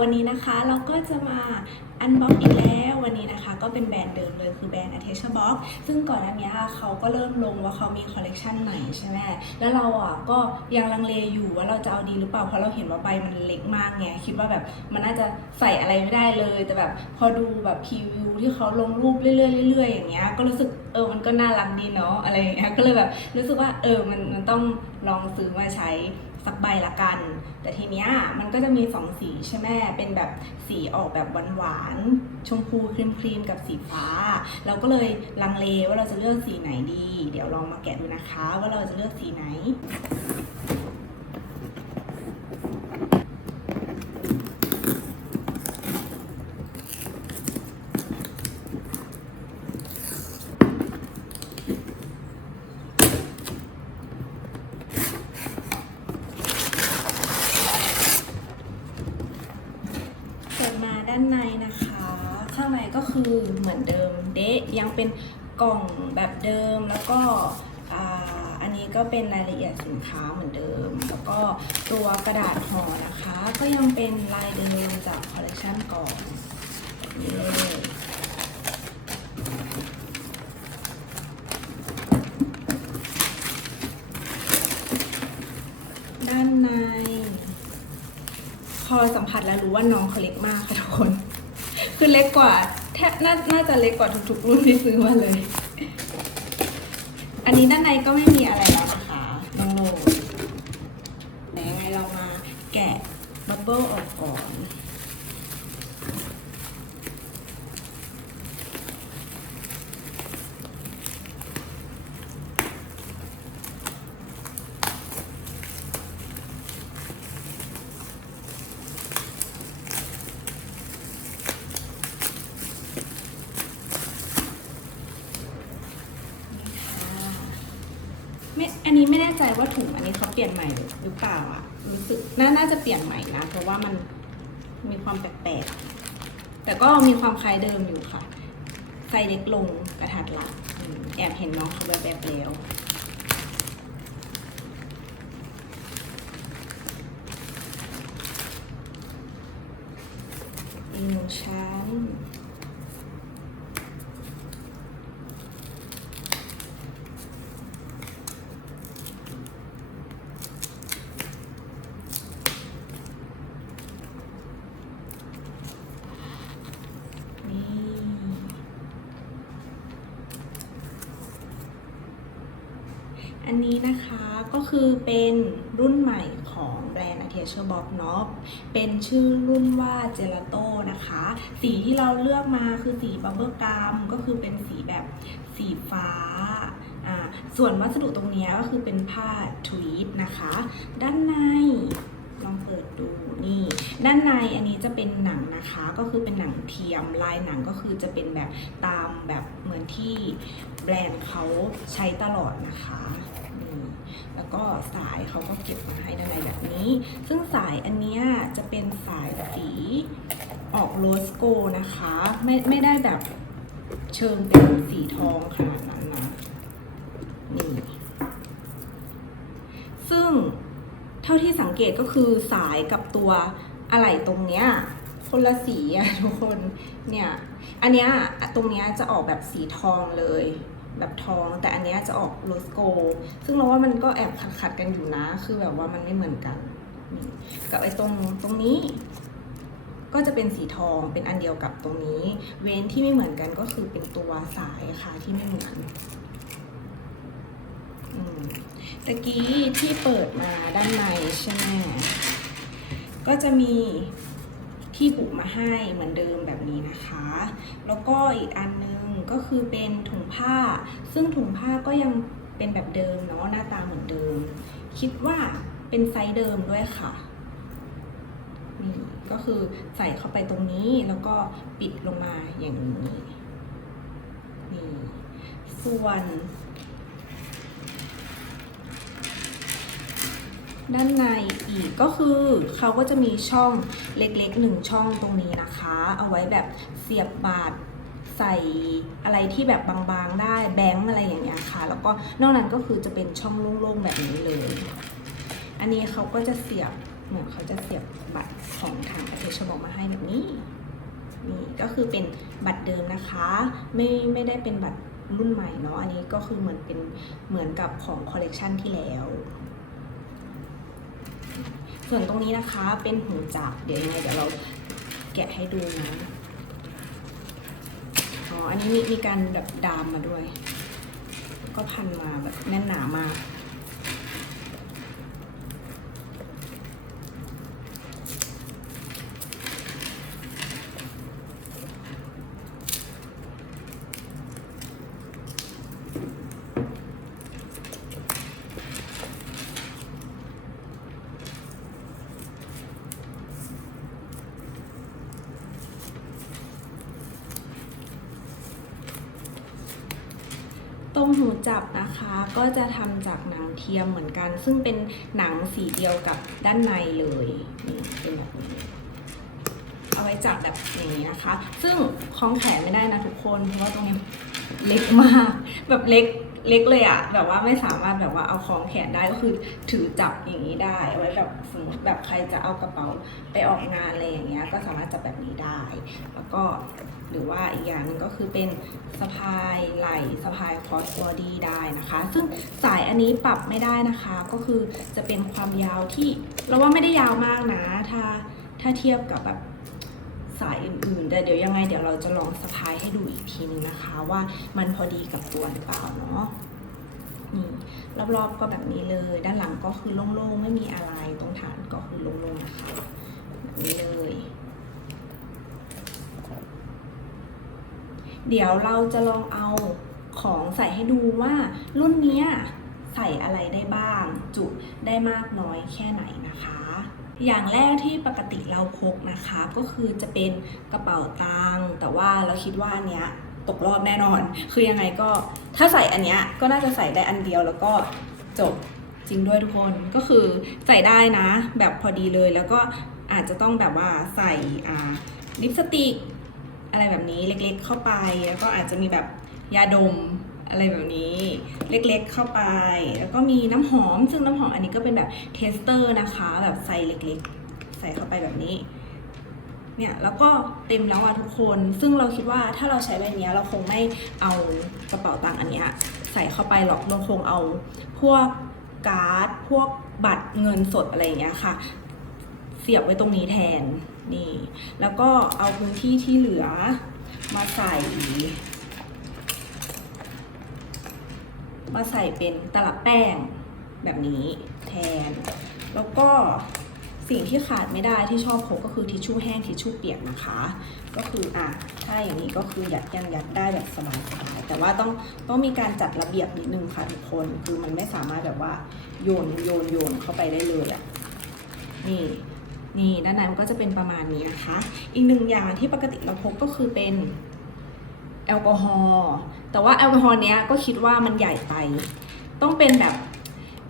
วันนี้นะคะเราก็จะมาอันบ็อกอีกแล้ววันนี้นะคะ ก็เป็นแบรนด์เดิมเลยคือแบรนด์ Attention Box ซึ่งก่อนหน้านี้เขาก็เริ่มลงว่าเขามีคอลเลกชันใหม่ใช่ไหมแล้วเราอะก็ยังลังเลอยู่ว่าเราจะเอาดีหรือเปล่า เพราะเราเห็นว่าใบมันเล็กมากไงคิดว่าแบบมันน่าจะใส่อะไรไม่ได้เลย แต่แบบพอดูแบบพรีวิวที่เขาลงรูปเรื่อยๆเรื่อยๆอย่างเงี้ยก็รู้สึกเออมันก็น่ารักดีเนาะอะไรอย่างเงี้ยก็เลยแบบรู้สึกว่าเออมันมันต้องลองซื้อมาใช้ สักใบละกัน แต่ทีเนี้ยมันก็จะมีสองสีใช่ไหมเป็นแบบสีออกแบบหวานๆชมพูครีมครีมๆกับสีฟ้า เราก็เลยลังเลว่าเราจะเลือกสีไหนดี เดี๋ยวลองมาแกะดูนะคะ ว่าเราจะเลือกสีไหน เปิดมาด้านในนะคะ ข้างในก็คือเหมือนเดิมเดะ ยังเป็นกล่องแบบเดิมแล้วก็อันนี้ก็เป็นรายละเอียดสินค้าเหมือนเดิม แล้วก็ตัวกระดาษห่อนะคะ ก็ยังเป็นลายเดิมจากคอลเลคชันก่อนนี้เลยด้านใน พอสัมผัสแล้วรู้ว่าน้องเขาเล็กมากค่ะทุกคน คือเล็กกว่า แทบนาน่าจะเล็กกว่าทุกๆรุ่นที่ซื้อมาเลย อันนี้ด้านในก็ไม่มีอะไรแล้วนะคะโองโลแต่ยังไงเรามาแกะบับเบิ้ลออกก่อน ไม่อันนี้ไม่แน่ ใจว่าถุงอันนี้เขาเปลี่ยนใหม่หรือเปล่าอะรู้สึกน่าน่าจะเปลี่ยนใหม่นะ เพราะว่ามันมีความแปลกๆแต่ก็มีความคล้ายเดิมอยู่ค่ะไซส์เล็กลงกระทัดรัดแอบเห็นน้องเขาแบบแบบๆแล้วอีกหนึ่งชั้นอั นี้นะคะก็คือเป็นรุ่นใหม่ของแบรนด์ a t e c h e r Box เนาะเป็นชื่อรุ่นว่า Gelato นะคะ สีที่เราเลือกมาคือสีบับเบิลกัมก็คือเป็นสีแบบสีฟ้าอ่าส่วนวัสดุตรงนี้ก็คือเป็นผ้าทวีตนะคะ ด้านในลองเปิดดูนี่ด้านในอันนี้จะเป็นหนังนะคะก็คือเป็นหนังเทียมลายหนังก็คือจะเป็นแบบตามแบบเหมือนที่แบรนด์เขาใช้ตลอดนะคะ ก็สายเขาก็เก็บมาให้ด้านในแบบนี้ ซึ่งสายอันเนี้ยจะเป็นสายสีออกโรสโกนะคะ ไม่ไม่ได้แบบเชิงเป็นสีทองขนาดนั้นนะนี่ซึ่งเท่าที่สังเกตก็คือสายกับตัวอะไหล่ตรงเนี้ยคนละสีอะทุกคนเนี่ยอันเนี้ยตรงเนี้ยจะออกแบบสีทองเลย แบบทองแต่อันนี้จะออกโรสโก ซึ่งเราว่ามันก็แอบขัดขัดกันอยู่นะ คือแบบว่ามันไม่เหมือนกัน กับไอ้ตรงตรงนี้ ก็จะเป็นสีทองเป็นอันเดียวกับตรงนี้ เว้นที่ไม่เหมือนกันก็คือเป็นตัวสายค่ะที่ไม่เหมือนอืมตะกี้ที่เปิดมาด้านในใช่ไหมก็จะมี ที่บุมาให้เหมือนเดิมแบบนี้นะคะ แล้วก็อีกอันนึงก็คือเป็นถุงผ้า ซึ่งถุงผ้าก็ยังเป็นแบบเดิมเนาะหน้าตาเหมือนเดิม คิดว่าเป็นไซส์เดิมด้วยค่ะนี่ก็คือใส่เข้าไปตรงนี้แล้วก็ปิดลงมาอย่างนี้นี่ส่วน ด้านในอีกก็คือเขาก็จะมีช่องเล็กๆหนึ่งช่องตรงนี้นะคะ เอาไว้แบบเสียบบาทใส่อะไรที่แบบบางๆได้แบงค์อะไรอย่างเงี้ยค่ะ แล้วก็นอกนั้นก็คือจะเป็นช่องโล่งๆแบบนี้เลย อันนี้เขาก็จะเสียบเหมือนเขาจะเสียบบัตรของทางประเทศชบอกมาให้แบบนี้นี่ก็คือเป็นบัตรเดิมนะคะ ไม่ไม่ได้เป็นบัตรรุ่นใหม่เนาะอันนี้ก็คือเหมือนเป็นเหมือนกับของคอลเลกชันที่แล้ว ส่วนตรงนี้นะคะเป็นหูจับเดี๋ยวยังไงเดี๋ยวเราแกะให้ดูนะอ๋ออันนี้มีมีการแบบดามมาด้วย ก็พันมาแบบแน่นหนามาก รงหูจับนะคะ ก็จะทำจากหนังเทียมเหมือนกัน ซึ่งเป็นหนังสีเดียวกับด้านในเลยนี่เป็นแบบนี้เอาไว้จับแบบนี้นะคะ ซึ่งคล้องแขนไม่ได้นะทุกคนเพราะว่าตรงนี้เล็กมากแบบเล็ก เล็กเลยอะแบบว่าไม่สามารถแบบว่าเอาคล้องแขนได้ก็คือถือจับอย่างนี้ได้ไว้แบบสมมติแบบใครจะเอากระเป๋าไปออกงานอะไรอย่างเงี้ยก็สามารถจับแบบนี้ได้ แล้วก็หรือว่าอีกอย่างหนึ่งก็คือเป็นสะพายไหล่สะพายคอสบอดี้ได้นะคะ ซึ่งสายอันนี้ปรับไม่ได้นะคะ ก็คือจะเป็นความยาวที่เราว่าไม่ได้ยาวมากนะ ถ้าถ้าเทียบกับแบบ สายอื่นๆแต่เดี๋ยวยังไงเดี๋ยวเราจะลองสะพายให้ดูอีกทีนึงนะคะ ว่ามันพอดีกับตัวหรือเปล่าเนาะนี่รอบๆก็แบบนี้เลย ด้านหลังก็คือโล่งๆไม่มีอะไรตรงฐานก็คือโล่งๆนะคะแบบนี้เลยเดี๋ยวเราจะลองเอาของใส่ให้ดูว่ารุ่นเนี้ยใส่อะไรได้บ้าง จุได้มากน้อยแค่ไหนนะคะ อย่างแรกที่ปกติเราพกนะคะก็คือจะเป็นกระเป๋าตังค์แต่ว่าเราคิดว่าอันเนี้ยตกรอบแน่นอน คือยังไงก็ถ้าใส่อันเนี้ยก็น่าจะใส่ได้อันเดียวแล้วก็จบจริงด้วยทุกคนก็คือใส่ได้นะ แบบพอดีเลยแล้วก็อาจจะต้องแบบว่าใส่ลิปสติกอะไรแบบนี้เล็กๆเข้าไป แล้วก็อาจจะมีแบบยาดม อะไรแบบนี้เล็กๆเข้าไป แล้วก็มีน้ำหอม ซึ่งน้ำหอมอันนี้ก็เป็นแบบเทสเตอร์นะคะ แบบใส่เล็กๆ ใส่เข้าไปแบบนี้เนี่ยแล้วก็เต็มแล้วอะทุกคน ซึ่งเราคิดว่าถ้าเราใช้ใบนี้เราคงไม่เอากระเป๋าตังค์อันเนี้ยใส่เข้าไปหรอกเราคงเอาพวกการ์ด พวกบัตรเงินสดอะไรอย่างเงี้ยค่ะ เสียบไว้ตรงนี้แทนนี่ แล้วก็เอาพื้นที่ที่เหลือมาใส่ มาใส่เป็นตลับแป้งแบบนี้แทน แล้วก็สิ่งที่ขาดไม่ได้ที่ชอบพกก็คือทิชชู่แห้งทิชชู่เปียกนะคะ ก็คืออะถ้าอย่างนี้ก็คือยัดยังยัดได้แบบสบายๆแต่ว่าต้องต้องมีการจัดระเบียบนิดนึงค่ะทุกคนคือมันไม่สามารถแบบว่าโยนโยนโยนเข้าไปได้เลยอะนี่นี่ด้านในมันก็จะเป็นประมาณนี้นะคะ อีกหนึ่งอย่างที่ปกติเราพกก็คือเป็น แอลกอฮอล์แต่ว่าแอลกอฮอล์เนี้ยก็คิดว่ามันใหญ่ไป ต้องเป็นแบบ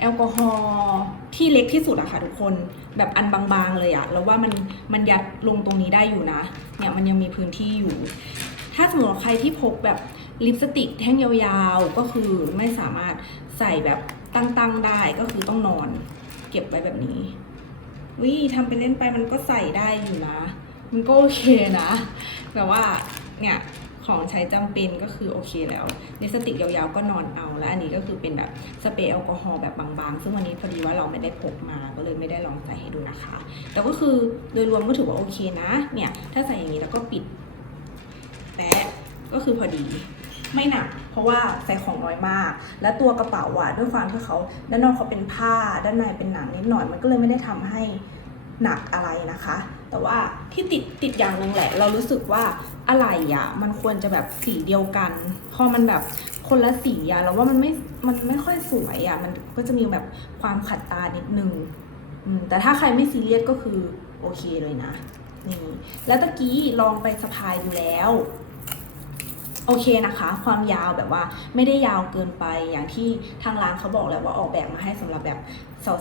แอลกอฮอล์ที่เล็กที่สุดอะค่ะทุกคนแบบอันบางๆเลยอะแล้วว่ามันมันยัดลงตรงนี้ได้อยู่นะเนี่ยมันยังมีพื้นที่อยู่ ถ้าสมมติว่าใครที่พกแบบลิปสติกแท่งยาวๆ ก็คือไม่สามารถใส่แบบตั้งๆได้ก็คือต้องนอน เก็บไว้แบบนี้วิทำไปเล่นไปมันก็ใส่ได้อยู่นะ มันก็โอเคนะ แต่ว่าเนี่ย ของใช้จำเป็นก็คือโอเคแล้วลิปสติกยาวๆก็นอนเอา แล้วอันนี้ก็คือเป็นแบบสเปรย์แอลกอฮอล์แบบบางๆ ซึ่งวันนี้พอดีว่าเราไม่ได้พกมาก็เลยไม่ได้ลองใส่ให้ดูนะคะ แต่ก็คือโดยรวมก็ถือว่าโอเคนะ เนี่ยถ้าใส่อย่างนี้แล้วก็ปิดแปะก็คือพอดีไม่หนักเพราะว่าใส่ของน้อยมาก และตัวกระเป๋าอะด้วยความที่เขาด้านนอกเขาเป็นผ้าด้านในเป็นหนังนิดหน่อยมันก็เลยไม่ได้ทำให้ หนักอะไรนะคะ แต่ว่าที่ติดติดอย่างหนึ่งแหละ เรารู้สึกว่าอะไรอะมันควรจะแบบสีเดียวกัน พอมันแบบคนละสีอะเราว่ามันไม่ มันไม่ค่อยสวยอะมันก็จะมีแบบความขัดตานิดนึงแต่ถ้าใครไม่ซีเรียสก็คือโอเคเลยนะนี่แล้วตะกี้ลองไปสะพายดูแล้ว โอเคนะคะ ความยาวแบบว่าไม่ได้ยาวเกินไปอย่างที่ทางร้านเขาบอกแล้วว่าออกแบบมาให้สำหรับแบบ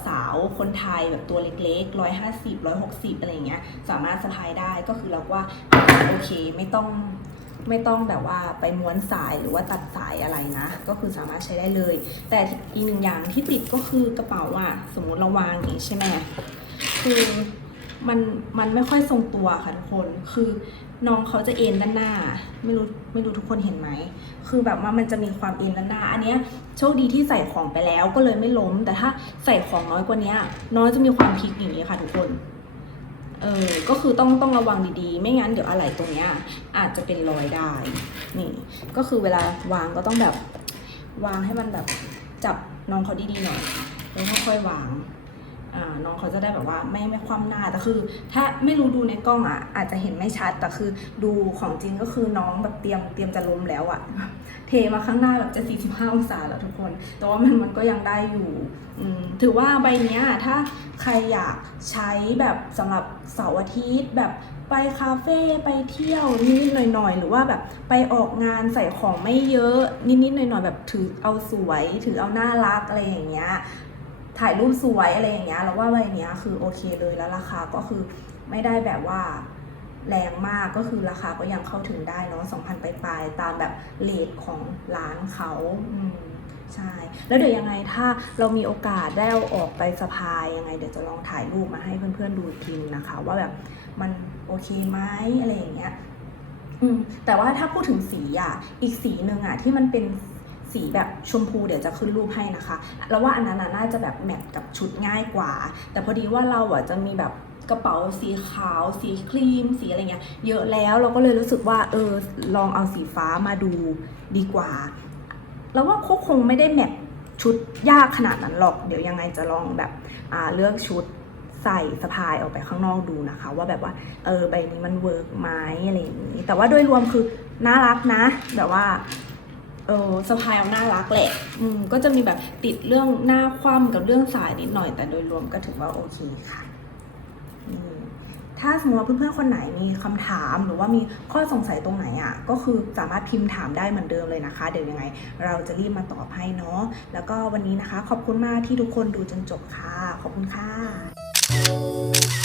สาวๆ คนไทยแบบตัวเล็กๆร้อยห้าสิบร้อยหกสิบอะไรเงี้ยสามารถสะพายได้ก็คือเราว่าโอเคไม่ต้องไม่ต้องแบบว่าไปม้วนสายหรือว่าตัดสายอะไรนะ ก็คือสามารถใช้ได้เลย แต่อีกหนึ่งอย่างที่ติดก็คือกระเป๋าอะสมมติเราวางอย่างนี้ใช่ไหมคือ มันมันไม่ค่อยทรงตัวค่ะทุกคน คือน้องเขาจะเอ็นด้านหน้า ไม่รู้ไม่รู้ทุกคนเห็นไหม คือแบบว่ามันจะมีความเอ็นด้านหน้า อันเนี้ยโชคดีที่ใส่ของไปแล้วก็เลยไม่ล้ม แต่ถ้าใส่ของน้อยกว่านี้น้อยจะมีความพลิกอย่างนี้ค่ะทุกคน เออ ก็คือต้องต้องระวังดีๆ ไม่งั้นเดี๋ยวอะไรตรงเนี้ยอาจจะเป็นรอยได้ นี่ ก็คือเวลาวางก็ต้องแบบวางให้มันแบบจับน้องเขาดีๆหน่อยแล้วค่อยๆวาง น้องเขาจะได้แบบว่าไม่ไม่คว่ำหน้าแต่คือ ถ้าไม่รู้ดูในกล้องอะ อาจจะเห็นไม่ชัดแต่คือดูของจริงก็คือน้องแบบเตรียมเตรียมจะล้มแล้วอะ เทมาข้างหน้าแบบจะ 45 องศาแล้วทุกคน แต่ว่ามันมันก็ยังได้อยู่อถือว่าใบเนี้ยถ้าใครอยากใช้แบบสำหรับเสาร์อาทิตย์แบบไปคาเฟ่ไปเที่ยวนิดๆหน่อยๆ หรือว่าแบบไปออกงานใส่ของไม่เยอะนิดๆหน่อยๆ แบบถือเอาสวย ถือเอาน่ารักอะไรอย่างเงี้ย ถ่ายรูปสวยอะไรอย่างเงี้ยเราว่าใบเนี้ยคือโอเคเลยแล้วราคาก็คือไม่ได้แบบว่าแรงมากก็คือราคาก็ยังเข้าถึงได้เนาะ2,000ปลายๆตามแบบเลทของร้านเขาอืมใช่ แล้วเดี๋ยวยังไงถ้าเรามีโอกาสได้เอาออกไปสะพายยังไง เดี๋ยวจะลองถ่ายรูปมาให้เพื่อนๆดูทีนึงนะคะ ว่าแบบมันโอเคไหมอะไรอย่างเงี้ย อืมแต่ว่าถ้าพูดถึงสีอะ อีกสีหนึ่งอะที่มันเป็น สีแบบชมพูเดี๋ยวจะขึ้นรูปให้นะคะ แล้วว่าอันนั้นน่าจะแบบแมทกับชุดง่ายกว่า แต่พอดีว่าเราอะจะมีแบบกระเป๋าสีขาว สีครีม สีอะไรเงี้ยเยอะแล้วเราก็เลยรู้สึกว่าเออลองเอาสีฟ้ามาดูดีกว่า แล้วว่าเขาคงไม่ได้แมทชุดยากขนาดนั้นหรอก เดี๋ยวยังไงจะลองแบบอ่าเลือกชุดใส่สะพายออกไปข้างนอกดูนะคะ ว่าแบบว่าเออใบนี้มันเวิร์กไหมอะไรอย่างนี้แต่ว่าโดยรวมคือน่ารักนะ แบบว่า เออสะพายเอาน่ารักแหละ อืมก็จะมีแบบติดเรื่องหน้าคว่ำกับเรื่องสายนิดหน่อย แต่โดยรวมก็ถือว่าโอเคค่ะถ้าสมมติว่าเพื่อนๆคนไหนมีคำถามหรือว่ามีข้อสงสัยตรงไหนอะก็คือสามารถพิมพ์ถามได้เหมือนเดิมเลยนะคะ เดี๋ยวยังไง เราจะรีบมาตอบให้เนาะแล้วก็วันนี้นะคะ ขอบคุณมากที่ทุกคนดูจนจบค่ะ ขอบคุณค่ะ